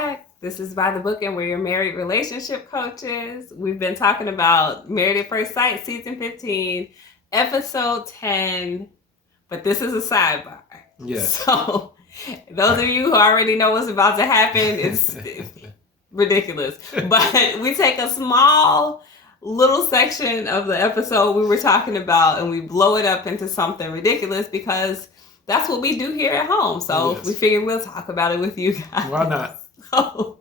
back. This is By the Book, and we're your married relationship coaches. We've been talking about Married at First Sight, season 15, episode 10, but this is a sidebar. Yes. So those of you who already know what's about to happen, it's ridiculous. But we take a small little section of the episode we were talking about and we blow it up into something ridiculous because that's what we do here at home. So we figured we'll talk about it with you guys. Why not? So,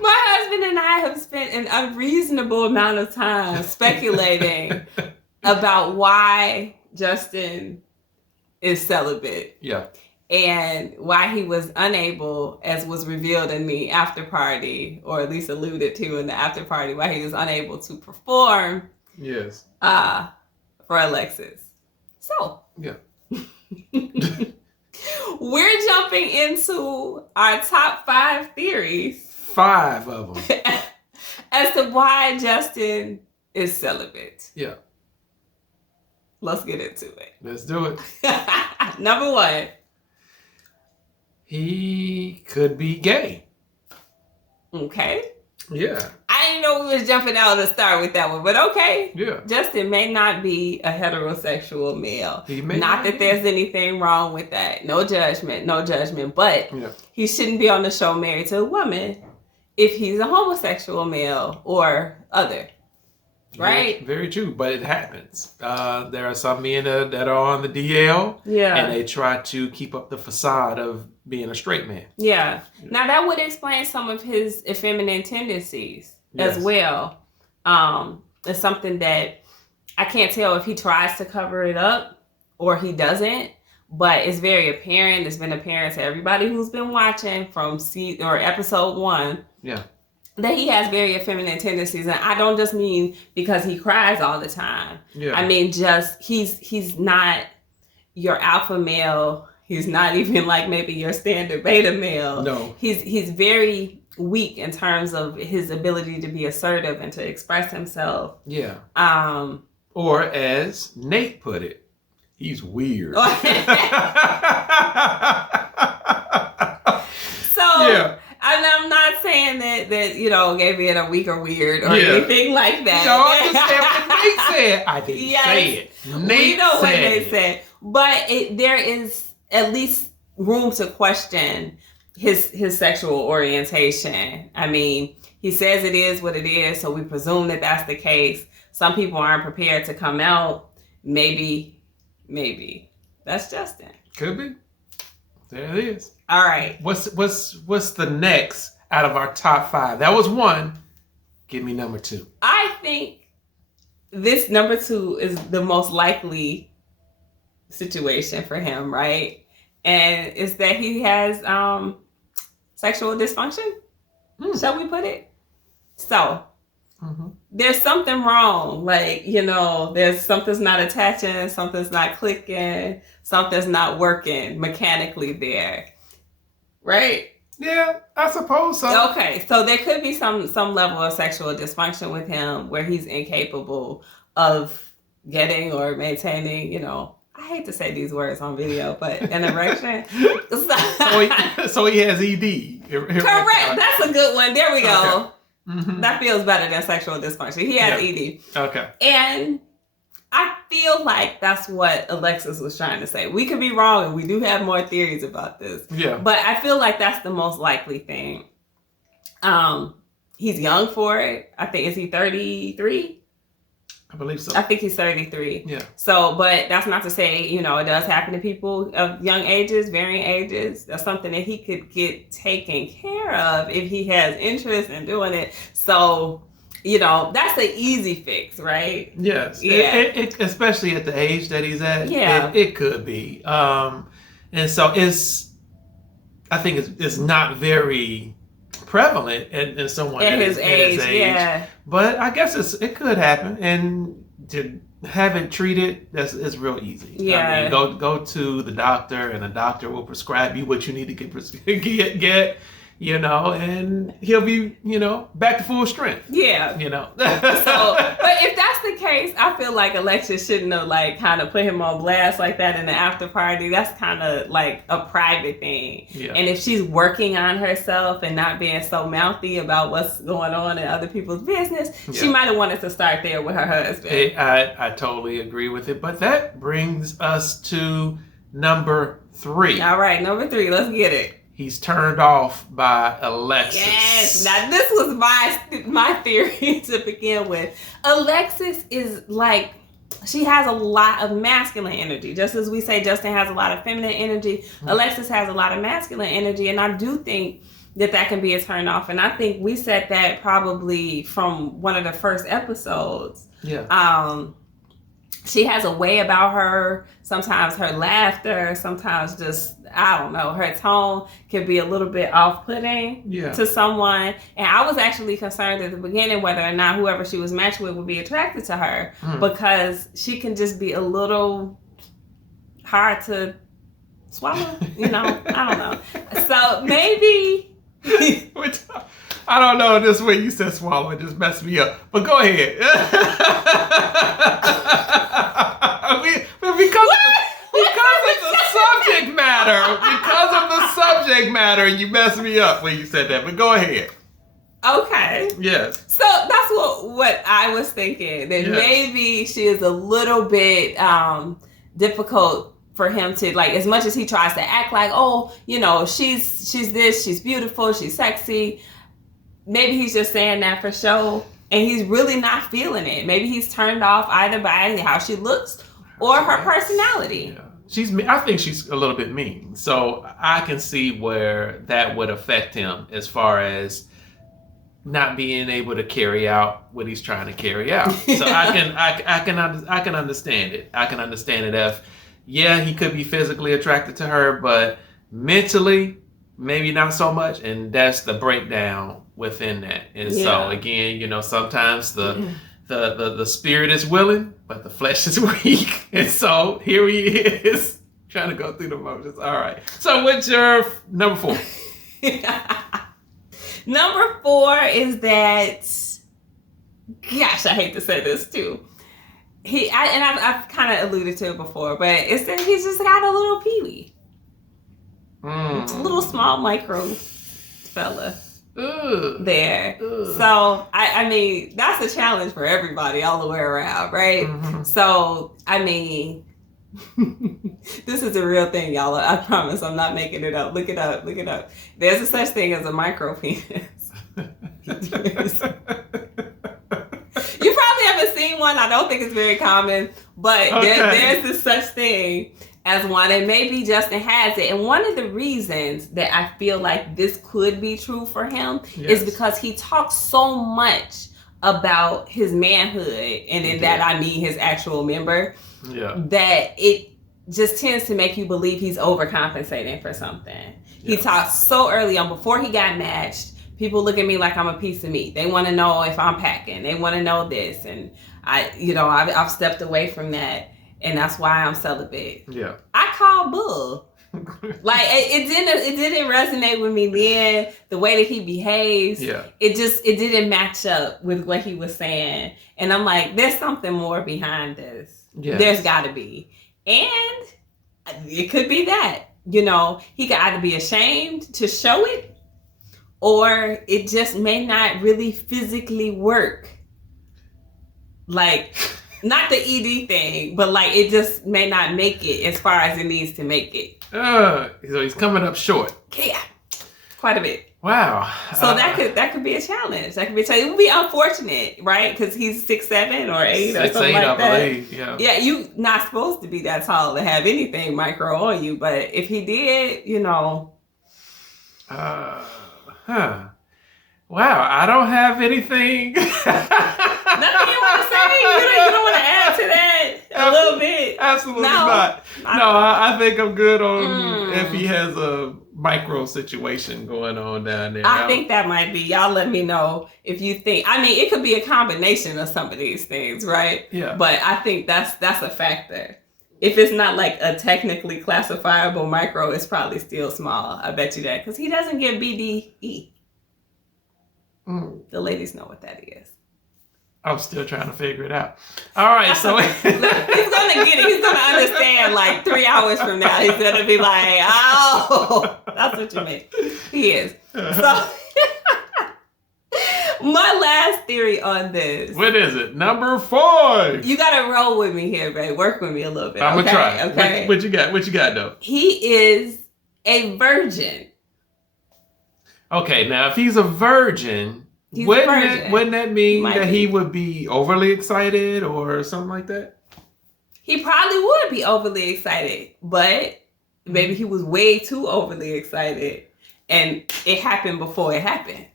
my husband and I have spent an unreasonable amount of time speculating about why Justin is celibate. Yeah. And why he was unable, as was revealed in the Afterparty, or at least alluded to in the Afterparty, why he was unable to perform. Yes. For Alexis. So. Yeah. We're jumping into our top 5 theories. 5 of them. As to why Justin is celibate. Yeah. Let's get into it. Let's do it. Number 1. He could be gay. Okay. Yeah. I didn't know we was jumping out to start with that one, but okay. Yeah. Justin may not be a heterosexual male. He may not that there's anything wrong with that. No judgment, but he shouldn't be on the show Married to a Woman if he's a homosexual male or other. Right? Very true, but it happens. There are some men that are on the DL, and they try to keep up the facade of being a straight man. Yeah. Now that would explain some of his effeminate tendencies as well. It's something that I can't tell if he tries to cover it up or he doesn't, but it's very apparent. It's been apparent to everybody who's been watching from episode 1. Yeah. That he has very effeminate tendencies, and I don't just mean because he cries all the time. Yeah. I mean just he's not your alpha male. He's not even like maybe your standard beta male. No. He's very weak in terms of his ability to be assertive and to express himself. Yeah. Or as Nate put it, he's weird. So yeah. I'm not saying that gay men are weak or weird or anything like that. No, I understand what Nate said. I didn't say it. We know what they said. But there is at least room to question his sexual orientation. I mean, he says it is what it is, so we presume that that's the case. Some people aren't prepared to come out. Maybe. That's Justin. Could be. There it is. All right. What's the next out of our top 5? That was 1. Give me number 2. I think this number 2 is the most likely situation for him, right? And it's that he has sexual dysfunction. Shall we put it? So there's something wrong. Like, there's something's not attaching, something's not clicking, something's not working mechanically there. Right? Yeah, I suppose so. Okay, so there could be some level of sexual dysfunction with him where he's incapable of getting or maintaining, I hate to say these words on video, but an erection. so he has ED. Correct. That's a good one. There we go. Okay. Mm-hmm. That feels better than sexual dysfunction. He has ED. Okay. And I feel like that's what Alexis was trying to say. We could be wrong, and we do have more theories about this. Yeah. But I feel like that's the most likely thing. He's young for it. I think, is he 33? I believe so. I think he's 33. Yeah. So, but that's not to say, it does happen to people of young ages, varying ages. That's something that he could get taken care of if he has interest in doing it. So, that's an easy fix, right? Yes. Yeah. It, especially at the age that he's at. Yeah. It could be. And so I think it's not very prevalent in someone at at his age. Yeah. But I guess it could happen, and to have it treated, it's real easy. Yeah. I mean, go to the doctor, and the doctor will prescribe you what you need to get. and he'll be, back to full strength. Yeah. So, but if that's the case, I feel like Alexis shouldn't have like kind of put him on blast like that in the after party. That's kind of like a private thing. Yeah. And if she's working on herself and not being so mouthy about what's going on in other people's business, she might have wanted to start there with her husband. Hey, I totally agree with it. But that brings us to number 3. All right, number 3. Let's get it. He's turned off by Alexis. Yes. Now, this was my theory to begin with. Alexis is like, she has a lot of masculine energy. Just as we say Justin has a lot of feminine energy, Alexis has a lot of masculine energy. And I do think that can be a turn off. And I think we said that probably from one of the first episodes. Yeah. She has a way about her, sometimes her laughter, sometimes just, I don't know, her tone can be a little bit off-putting to someone. And I was actually concerned at the beginning whether or not whoever she was matched with would be attracted to her because she can just be a little hard to swallow, I don't know. So maybe... I don't know, this way you said swallow, it just messed me up. But go ahead. Because of the subject matter, you messed me up when you said that. But go ahead. Okay. Yes. So that's what I was thinking. That maybe she is a little bit difficult for him to, like, as much as he tries to act like, she's this, she's beautiful, she's sexy. Maybe he's just saying that for show, and he's really not feeling it. Maybe he's turned off either by how she looks or her personality. Yeah. I think she's a little bit mean. So I can see where that would affect him as far as not being able to carry out what he's trying to carry out. So I can understand it. I can understand it if, he could be physically attracted to her, but mentally, maybe not so much. And that's the breakdown within that. And so again, sometimes the spirit is willing, but the flesh is weak. And so here he is trying to go through the motions. All right. So what's your number 4? Number 4 is that, gosh, I hate to say this too. I've kind of alluded to it before, but it's that he's just got a little peewee. A little small micro fella. There. So, I mean, that's a challenge for everybody all the way around, right? Mm-hmm. So, I mean, this is a real thing, y'all. I promise I'm not making it up. Look it up. There's a such thing as a micro penis. You probably haven't seen one. I don't think it's very common, but there's this such thing as one, and maybe Justin has it. And one of the reasons that I feel like this could be true for him is because he talks so much about his manhood, and in that I mean his actual member, that it just tends to make you believe he's overcompensating for something. He talks so early on, before he got matched. People look at me like I'm a piece of meat. They want to know if I'm packing. They want to know this. And I've stepped away from that. And that's why I'm celibate. Yeah. I call bull. Like it didn't resonate with me then. The way that he behaves. Yeah. It didn't match up with what he was saying. And I'm like, there's something more behind this. Yes. There's gotta be. And it could be that. He could either be ashamed to show it, or it just may not really physically work. Like, not the ED thing, but like it just may not make it as far as it needs to make it. So he's coming up short. Yeah, quite a bit. Wow. So that could be a challenge. That could be a challenge. It would be unfortunate, right? Because he's 6'7" or 8 or something like that. I believe. Yeah. Yeah, you not supposed to be that tall to have anything micro on you, but if he did, Wow, I don't have anything. Nothing you want to say? You don't want to add to that a little bit? Absolutely not. No, I think I'm good on if he has a micro situation going on down there. I think that might be. Y'all let me know if you think. I mean, it could be a combination of some of these things, right? Yeah. But I think that's a factor. if it's not like a technically classifiable micro, it's probably still small. I bet you that. Because he doesn't get BDE. The ladies know what that is. I'm still trying to figure it out. All right, so Look, he's gonna get it. He's gonna understand like 3 hours from now. He's gonna be like, "Oh, that's what you mean." He is. So, my last theory on this. What is it? Number 5. You gotta roll with me here, babe. Work with me a little bit. I'm gonna try. Okay. What you got? What you got, though? He is a virgin. Okay, now if he's a virgin. Wouldn't that mean that he would be overly excited or something like that? He probably would be overly excited, but maybe he was way too overly excited and it happened before it happened.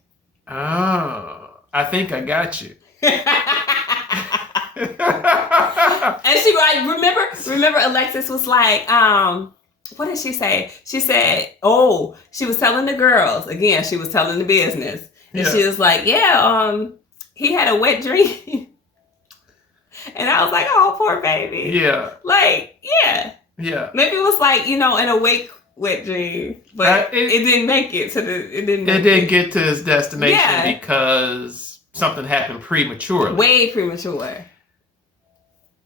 Oh, I think I got you. And she remember Alexis was like, what did she say? She said, oh, she was telling the girls, again, she was telling the business. And she was like, he had a wet dream. And I was like, oh, poor baby. Yeah. Like, yeah. Yeah. Maybe it was like, an awake wet dream. But it didn't make it to it didn't get to his destination because something happened prematurely. Way premature.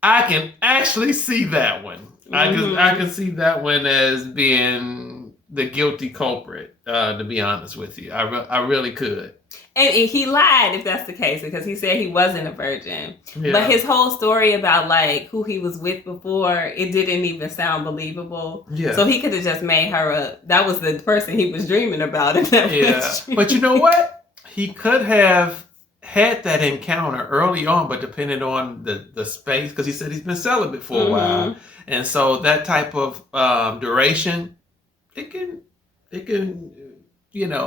I can actually see that one. I can see that one as being the guilty culprit, to be honest with you. I really could. And he lied if that's the case, because he said he wasn't a virgin. Yeah. But his whole story about like who he was with before, it didn't even sound believable. Yeah. So he could have just made her up. That was the person he was dreaming about. But you know what? He could have had that encounter early on, but depending on the space, because he said he's been celibate for a while. And so that type of duration, it can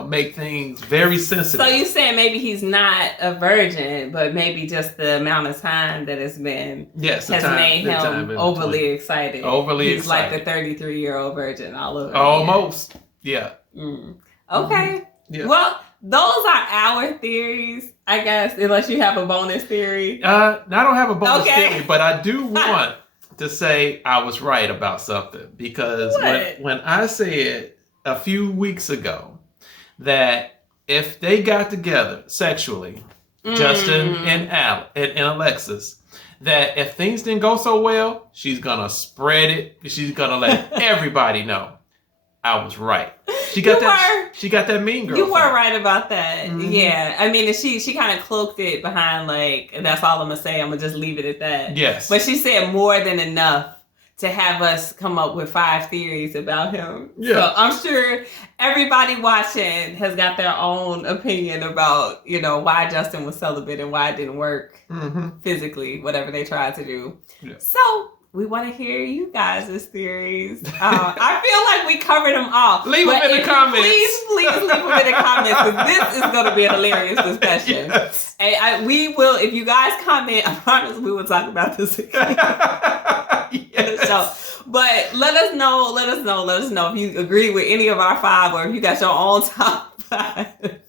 make things very sensitive. So you're saying maybe he's not a virgin, but maybe just the amount of time that it's been has made him overly excited. He's like the 33-year-old virgin all over. Almost. Again. Yeah. Okay. Yeah. Well, those are our theories, I guess, unless you have a bonus theory. I don't have a bonus theory, but I do want to say I was right about something, because when I said a few weeks ago that if they got together sexually, Justin and Alexis, that if things didn't go so well, she's gonna spread it. She's gonna let everybody know. I was right. She got that mean girl. You were right about that. Yeah. I mean, she kind of cloaked it behind like, that's all I'm gonna say. I'm gonna just leave it at that. Yes. But she said more than enough to have us come up with 5 theories about him. Yeah. So I'm sure everybody watching has got their own opinion about, why Justin was celibate and why it didn't work physically, whatever they tried to do. Yeah. So we want to hear you guys' theories. I feel like we covered them all. Leave them in the comments. Please leave them in the comments, because this is going to be a hilarious discussion. Yes. And we will, if you guys comment, I promise we will talk about this again. Yes. So, but let us know if you agree with any of our 5, or if you got your own top 5.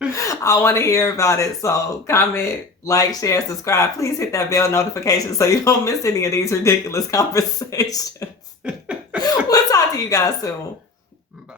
I want to hear about it. So comment, like, share, subscribe. Please hit that bell notification so you don't miss any of these ridiculous conversations. We'll talk to you guys soon.